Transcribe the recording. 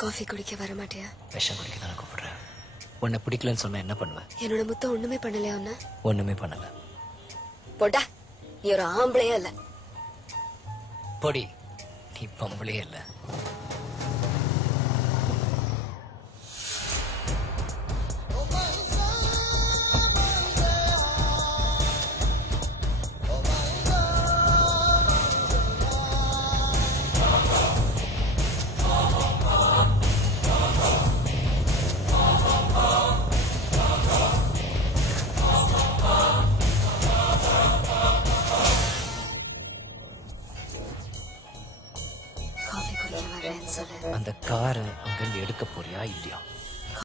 Coffee குடிக்க வர மாட்டியா? விஷம் குடிக்க தானே கூப்பிடுறேன். உன்னை பிடிக்கலன்னு சொன்னா என்ன பண்ணுவேன்? என்னோட முத்தம் ஒண்ணுமே பண்ணலையா உன்ன? ஒண்ணுமே பண்ணல. போடா, நீ ஒரு ஆம்பளையே இல்ல. பொடி, நீ பொம்பளையே இல்ல. அந்த காரை அங்கிருந்து எடுக்க போறியா இல்லையா?